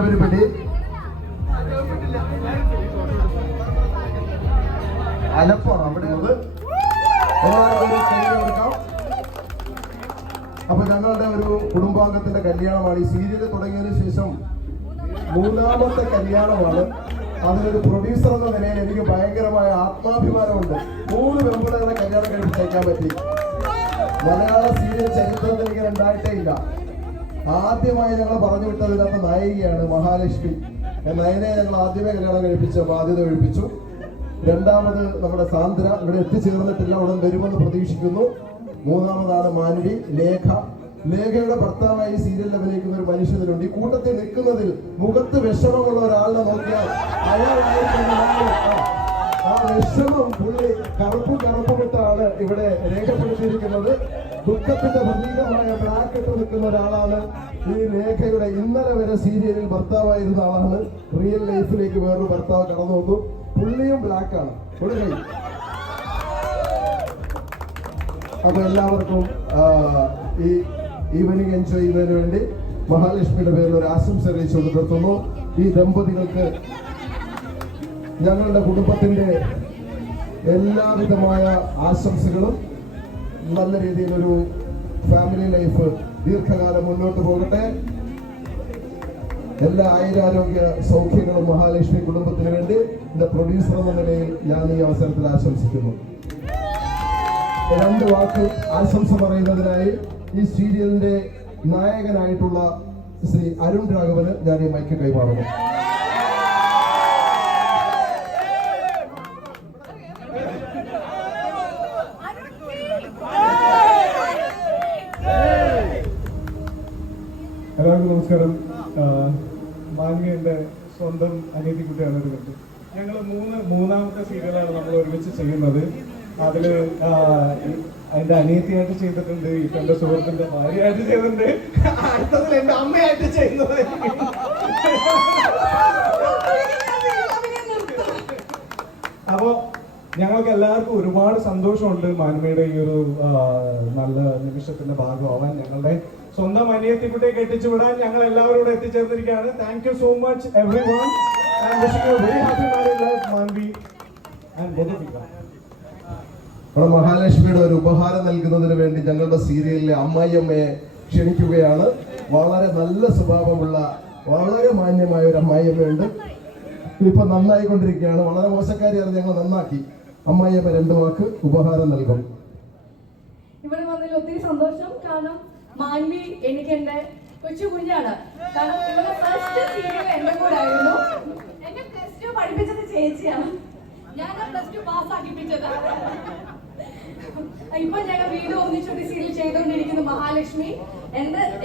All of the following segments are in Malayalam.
everybody. അലപ്പാണ് അവിടെ അപ്പൊ ഞങ്ങളുടെ ഒരു കുടുംബാംഗത്തിന്റെ കല്യാണമാണ്. ഈ സീരിയൽ തുടങ്ങിയതിനു ശേഷം 3ാമത്തെ കല്യാണമാണ്. അതിനൊരു പ്രൊഡ്യൂസർ എന്ന നിലയിൽ എനിക്ക് ഭയങ്കരമായ ആത്മാഭിമാനമുണ്ട്. 3 പെൺപിള്ളേരുടെ കല്യാണം കഴിപ്പിച്ചേക്കാൻ പറ്റി. മലയാള സീരിയൽ ചരിത്രത്തിൽ ഇങ്ങനെ ഉണ്ടായിട്ടേ ഇല്ല. ആദ്യമായി ഞങ്ങൾ പറഞ്ഞു വിട്ടതിനകത്ത് നായികയാണ് മഹാലക്ഷ്മി. നയനെ ഞങ്ങൾ ആദ്യമേ കല്യാണം കഴിപ്പിച്ച ബാധ്യത ഒഴിപ്പിച്ചു. 2ാമത് നമ്മുടെ സാന്ദ്ര ഇവിടെ എത്തിച്ചേർന്നിട്ടില്ല, ഉടൻ വരുമെന്ന് പ്രതീക്ഷിക്കുന്നു. 3ാമതാണ് മാൻവി. ലേഖയുടെ ഭർത്താവായി സീരിയലിൽ അഭിനയിക്കുന്ന ഒരു മനുഷ്യനുണ്ട്. ഈ കൂട്ടത്തിൽ നിൽക്കുന്നതിൽ മുഖത്ത് വിഷമമുള്ള ഒരാളിനെ നോക്കിയാൽ അയാളായിരിക്കും. ആ വിഷമം പുള്ളി കറുപ്പിട്ടാണ് ഇവിടെ രേഖപ്പെടുത്തിയിരിക്കുന്നത്. ദുഃഖത്തിന്റെ പ്രതീകമായ ബ്ലാക്ക് ഇട്ട് നിൽക്കുന്ന ഒരാളാണ് ഈ ലേഖയുടെ. ഇന്നലെ വരെ സീരിയലിൽ ഭർത്താവായിരുന്ന ആളാണ്. റിയൽ ലൈഫിലേക്ക് വേറൊരു ഭർത്താവ് കടന്നു വന്നു. പുള്ളിയും ബ്ലാക്കാണ്. അപ്പൊ എല്ലാവർക്കും ഈ ഈവനിങ് എൻജോയ് ചെയ്യുന്നതിന് വേണ്ടി മഹാലക്ഷ്മിയുടെ പേരിൽ ഒരു ആശംസ അറിയിച്ചുകൊണ്ട് നിർത്തുന്നു. ഈ ദമ്പതികൾക്ക് ഞങ്ങളുടെ കുടുംബത്തിന്റെ എല്ലാവിധമായ ആശംസകളും. നല്ല രീതിയിലൊരു ഫാമിലി ലൈഫ് ദീർഘകാലം മുന്നോട്ട് പോകട്ടെ. എല്ലാ ആയുരാരോഗ്യ സൗഖ്യങ്ങളും മഹാലക്ഷ്മി കുടുംബത്തിന് വേണ്ടി എന്റെ പ്രൊഡ്യൂസർ എന്ന നിലയിൽ ഞാൻ ഈ അവസരത്തിൽ ആശംസിക്കുന്നു. 2 വാക്ക് ആശംസ പറയുന്നതിനായി ഈ സീരിയലിന്റെ നായകനായിട്ടുള്ള ശ്രീ അരുൺ രാഘവന് ഞാൻ ഈ മൈക്ക് കൈമാറുന്നു. എല്ലാവർക്കും നമസ്കാരം. മാൻവി എൻ്റെ സ്വന്തം അനിയത്തിക്കുട്ടിയാണ്. ഒരു കത്ത് ഞങ്ങൾ 3ാമത്തെ സീരിയലാണ് നമ്മൾ ഒരുമിച്ച് ചെയ്യുന്നത്. അതില് അതിന്റെ അനിയത്തിയായിട്ട് ചെയ്തിട്ടുണ്ട്, ഇപ്പൊ എന്റെ സുഹൃത്തിന്റെ ഭാര്യയായിട്ട് ചെയ്തിട്ടുണ്ട്, അടുത്തതിൽ എന്റെ അമ്മയായിട്ട് ചെയ്യുന്നത്. അപ്പോ ഞങ്ങൾക്ക് എല്ലാവർക്കും ഒരുപാട് സന്തോഷമുണ്ട് മാൻവിയുടെ ഈ ഒരു നല്ല നിമിഷത്തിന്റെ ഭാഗമാവാൻ. ഞങ്ങളുടെ സ്വന്തം അനിയത്തിക്കുട്ടിയെ കെട്ടിച്ചു വിടാൻ ഞങ്ങൾ എല്ലാവരും കൂടെ എത്തിച്ചേർന്നിരിക്കുകയാണ്. Thank you so much everyone. I am wishing you a very happy married life Manvi and both of you. നമ്മുടെ മഹാലക്ഷ്മിയുടെ ഒരു ഉപഹാരം നൽകുന്നതിന് വേണ്ടി ഞങ്ങളുടെ സീരിയലിലെ അമ്മായിയമ്മയെ ക്ഷണിക്കുകയാണ്. വളരെ നല്ല സ്വഭാവമുള്ള വളരെ മാന്യമായ ഒരു അമ്മായിയമ്മയുണ്ട്. ഇപ്പൊ നന്നായിക്കൊണ്ടിരിക്കുകയാണ്. വളരെ മോശക്കാരിയാണ്, ഞങ്ങൾ നന്നാക്കി. അമ്മായിയമ്മ 2 വാക്ക് ഉപഹാരം നൽകും. ഇവിടെ വന്നതിൽ ഒത്തിരി സന്തോഷം. കാരണം മാൻവി എനിക്ക് എന്റെ കൊച്ചു കുഞ്ഞാണ്. കാരണം ഇവിടെ ഫസ്റ്റ് സീരിയൽ എന്റെ കൂടെ ആയിരുന്നു. എന്നെ +2 പഠിപ്പിച്ചത് ചേച്ചിയാണ്. ഞാൻ +2 പാസ് ആക്കിപ്പിച്ചത്. ഇപ്പൊ ഞങ്ങൾ വീണ്ടും ഒന്നിച്ചൊരു സീരിയൽ ചെയ്തുകൊണ്ടിരിക്കുന്നു മഹാലക്ഷ്മി.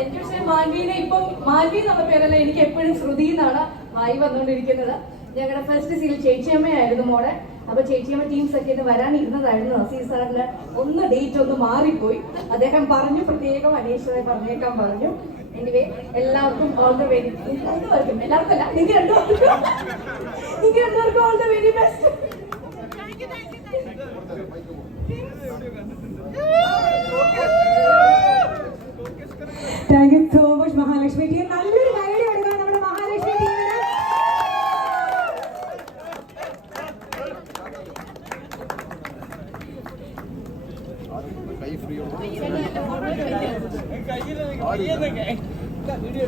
എനിക്ക് പക്ഷേ മാൻവിനെ ഇപ്പം മാൻവി എന്നുള്ള പേരല്ല, എനിക്ക് എപ്പോഴും ശ്രുതി എന്നാണ് വായി വന്നുകൊണ്ടിരിക്കുന്നത്. ഞങ്ങളുടെ ഫസ്റ്റ് സീരിയൽ ചേച്ചിയമ്മയായിരുന്നു മോളെ. അപ്പൊ ചേച്ചിയമ്മ ടീംസ് ഒക്കെ ഇത് വരാനിരുന്നതായിരുന്നു. നസീർ സാറിന് ഡേറ്റ് ഒന്ന് മാറിപ്പോയി. അദ്ദേഹം പറഞ്ഞു, പ്രത്യേകം അനീശ്വരായി പറഞ്ഞേക്കാൻ പറഞ്ഞു. എനിവേ എല്ലാവർക്കും ഓൾ ദ വെരി, എല്ലാവർക്കും അല്ല, നിങ്ങൾക്ക് രണ്ടുപേർക്കും all the very best. Thank you so much Mahalakshmi team. നല്ലൊരു കൈയടി കൊടുക്കാൻ നമ്മുടെ മഹാലക്ഷ്മി ടീമിന്. വീഡിയോ